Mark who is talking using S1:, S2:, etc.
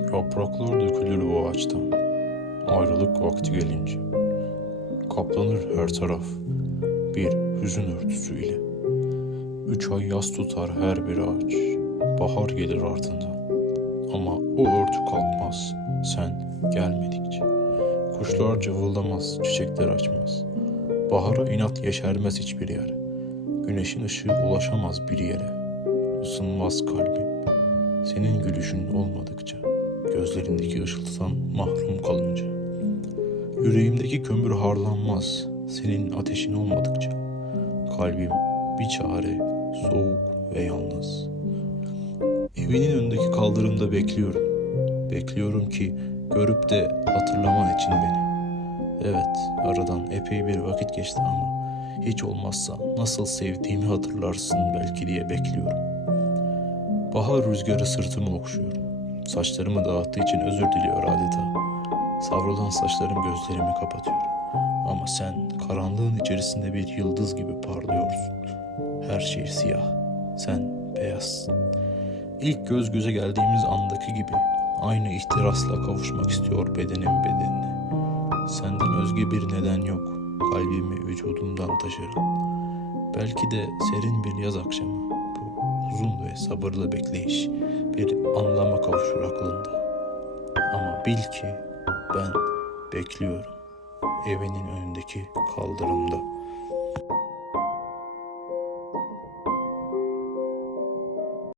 S1: Yapraklar dökülür bu ağaçtan. Ayrılık vakti gelince. Kaplanır her taraf bir hüzün örtüsüyle. Üç ay yas tutar her bir ağaç. Bahar gelir ardından. Ama o örtü kalkmaz sen gelmedikçe. Kuşlar cıvıldamaz, çiçekler açmaz. Bahara inat yeşermez hiçbir yer. Güneşin ışığı ulaşamaz bir yere. Isınmaz kalbim. Senin gülüşün olmadıkça. Gözlerindeki ışıltıdan mahrum kalınca. Yüreğimdeki kömür harlanmaz. Senin ateşin olmadıkça. Kalbim bir çare, soğuk ve yalnız. Evinin önündeki kaldırımda bekliyorum. Bekliyorum ki görüp de hatırlaman için beni. Evet, aradan epey bir vakit geçti ama hiç olmazsa nasıl sevdiğimi hatırlarsın belki diye bekliyorum. Bahar rüzgarı sırtımı okşuyor. Saçlarımı dağıttığı için özür diliyor adeta. Savrulan saçlarım gözlerimi kapatıyor. Ama sen karanlığın içerisinde bir yıldız gibi parlıyorsun. Her şey siyah. Sen beyazsın. İlk göz göze geldiğimiz andaki gibi aynı ihtirasla kavuşmak istiyor bedenim bedenine. Senden özge bir neden yok. Kalbimi vücudumdan taşıran. Belki de serin bir yaz akşamı. Uzun ve sabırlı bekleyiş bir anlama kavuşur aklında. Ama bil ki ben bekliyorum evinin önündeki kaldırımda.